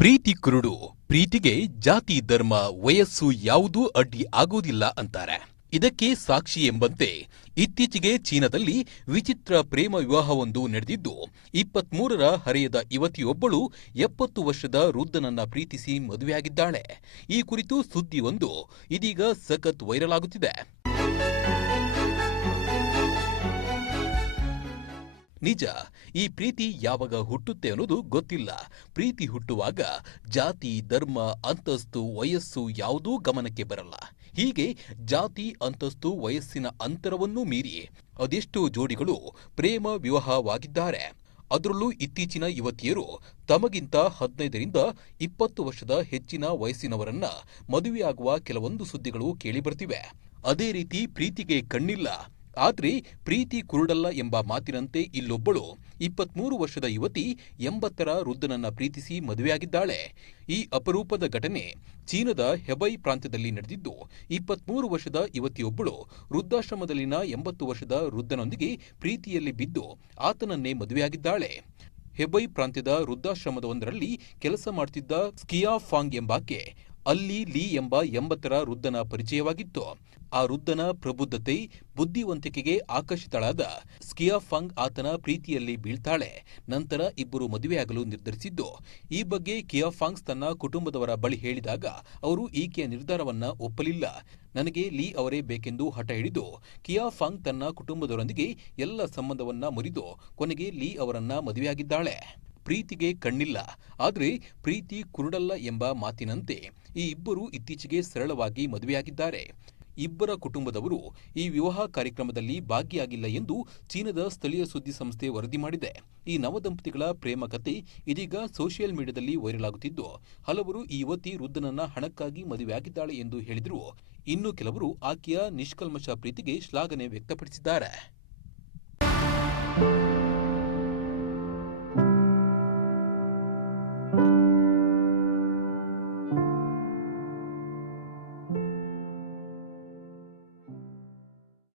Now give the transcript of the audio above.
ಪ್ರೀತಿ ಕುರುಡು. ಪ್ರೀತಿಗೆ ಜಾತಿ ಧರ್ಮ ವಯಸ್ಸು ಯಾವುದೂ ಅಡ್ಡಿ ಆಗೋದಿಲ್ಲ ಅಂತಾರೆ. ಇದಕ್ಕೆ ಸಾಕ್ಷಿ ಎಂಬಂತೆ ಇತ್ತೀಚೆಗೆ ಚೀನಾದಲ್ಲಿ ವಿಚಿತ್ರ ಪ್ರೇಮ ವಿವಾಹವೊಂದು ನಡೆದಿದ್ದು 23ರ ಹರೆಯದ ಯುವತಿಯೊಬ್ಬಳು 70 ವರ್ಷದ ವೃದ್ಧನನ್ನ ಪ್ರೀತಿಸಿ ಮದುವೆಯಾಗಿದ್ದಾಳೆ. ಈ ಕುರಿತು ಸುದ್ದಿಯೊಂದು ಇದೀಗ ಸಖತ್ ವೈರಲ್ ಆಗುತ್ತಿದೆ. ನಿಜ, ಈ ಪ್ರೀತಿ ಯಾವಾಗ ಹುಟ್ಟುತ್ತೆ ಅನ್ನೋದು ಗೊತ್ತಿಲ್ಲ. ಪ್ರೀತಿ ಹುಟ್ಟುವಾಗ ಜಾತಿ ಧರ್ಮ ಅಂತಸ್ತು ವಯಸ್ಸು ಯಾವುದೂ ಗಮನಕ್ಕೆ ಬರಲ್ಲ. ಹೀಗೆ ಜಾತಿ ಅಂತಸ್ತು ವಯಸ್ಸಿನ ಅಂತರವನ್ನೂ ಮೀರಿ ಅದೆಷ್ಟೋ ಜೋಡಿಗಳು ಪ್ರೇಮ ವಿವಾಹವಾಗಿದ್ದಾರೆ. ಅದರಲ್ಲೂ ಇತ್ತೀಚಿನ ಯುವತಿಯರು ತಮಗಿಂತ 15ರಿಂದ 20 ವರ್ಷದ ಹೆಚ್ಚಿನ ವಯಸ್ಸಿನವರನ್ನ ಮದುವೆಯಾಗುವ ಕೆಲವೊಂದು ಸುದ್ದಿಗಳು ಕೇಳಿಬರ್ತಿವೆ. ಅದೇ ರೀತಿ ಪ್ರೀತಿಗೆ ಕಣ್ಣಿಲ್ಲ, ಆದ್ರೆ ಪ್ರೀತಿ ಕುರುಡಲ್ಲ ಎಂಬ ಮಾತಿನಂತೆ ಇಲ್ಲೊಬ್ಬಳು 23 ವರ್ಷದ ಯುವತಿ 80ರ ವೃದ್ಧನನ್ನ ಪ್ರೀತಿಸಿ ಮದುವೆಯಾಗಿದ್ದಾಳೆ. ಈ ಅಪರೂಪದ ಘಟನೆ ಚೀನಾದ ಹೆಬೈ ಪ್ರಾಂತ್ಯದಲ್ಲಿ ನಡೆದಿದ್ದು, 23 ವರ್ಷದ ಯುವತಿಯೊಬ್ಬಳು ವೃದ್ಧಾಶ್ರಮದಲ್ಲಿನ 80 ವರ್ಷದ ವೃದ್ಧನೊಂದಿಗೆ ಪ್ರೀತಿಯಲ್ಲಿ ಬಿದ್ದು ಆತನನ್ನೇ ಮದುವೆಯಾಗಿದ್ದಾಳೆ. ಹೆಬೈ ಪ್ರಾಂತ್ಯದ ವೃದ್ಧಾಶ್ರಮದೊಂದರಲ್ಲಿ ಕೆಲಸ ಮಾಡುತ್ತಿದ್ದ ಸ್ಕಿಯಾ ಫಾಂಗ್ ಎಂಬಾಕೆ ಅಲ್ಲಿ ಲೀ ಎಂಬ 80ರ ವೃದ್ಧನ ಪರಿಚಯವಾಗಿತ್ತು. ಆ ವೃದ್ಧನ ಪ್ರಬುದ್ಧತೆ, ಬುದ್ಧಿವಂತಿಕೆಗೆ ಆಕರ್ಷಿತಳಾದ ಸ್ಕಿಯಾ ಫಾಂಗ್ ಆತನ ಪ್ರೀತಿಯಲ್ಲಿ ಬೀಳ್ತಾಳೆ. ನಂತರ ಇಬ್ಬರು ಮದುವೆಯಾಗಲು ನಿರ್ಧರಿಸಿದ್ದು. ಈ ಬಗ್ಗೆ ಕಿಯಾ ಫಾಂಗ್ಸ್ ತನ್ನ ಕುಟುಂಬದವರ ಬಳಿ ಹೇಳಿದಾಗ ಅವರು ಈಕೆಯ ನಿರ್ಧಾರವನ್ನ ಒಪ್ಪಲಿಲ್ಲ. ನನಗೆ ಲೀ ಅವರೇ ಬೇಕೆಂದು ಹಠ ಹಿಡಿದು ಕಿಯಾ ಫಾಂಗ್ ತನ್ನ ಕುಟುಂಬದವರೊಂದಿಗೆ ಎಲ್ಲ ಸಂಬಂಧವನ್ನ ಮುರಿದು ಕೊನೆಗೆ ಲೀ ಅವರನ್ನ ಮದುವೆಯಾಗಿದ್ದಾಳೆ. ಪ್ರೀತಿಗೆ ಕಣ್ಣಿಲ್ಲ, ಆದ್ರೆ ಪ್ರೀತಿ ಕುರುಡಲ್ಲ ಎಂಬ ಮಾತಿನಂತೆ ಈ ಇಬ್ಬರು ಇತ್ತೀಚೆಗೆ ಸರಳವಾಗಿ ಮದುವೆಯಾಗಿದ್ದಾರೆ. ಇಬ್ಬರ ಕುಟುಂಬದವರು ಈ ವಿವಾಹ ಕಾರ್ಯಕ್ರಮದಲ್ಲಿ ಭಾಗಿಯಾಗಿಲ್ಲ ಎಂದು ಚೀನಾದ ಸ್ಥಳೀಯ ಸುದ್ದಿ ಸಂಸ್ಥೆ ವರದಿ ಮಾಡಿದೆ. ಈ ನವದಂಪತಿಗಳ ಪ್ರೇಮ ಕತೆ ಇದೀಗ ಸೋಷಿಯಲ್ ಮೀಡಿಯಾದಲ್ಲಿ ವೈರಲ್ ಆಗುತ್ತಿದ್ದು, ಹಲವರು ಈ ಯುವತಿ ವೃದ್ಧನನ್ನ ಹಣಕ್ಕಾಗಿ ಮದುವೆಯಾಗಿದ್ದಾಳೆ ಎಂದು ಹೇಳಿದ್ರು. ಇನ್ನು ಕೆಲವರು ಆಕೆಯ ನಿಷ್ಕಲ್ಮಶ ಪ್ರೀತಿಗೆ ಶ್ಲಾಘನೆ ವ್ಯಕ್ತಪಡಿಸಿದ್ದಾರೆ.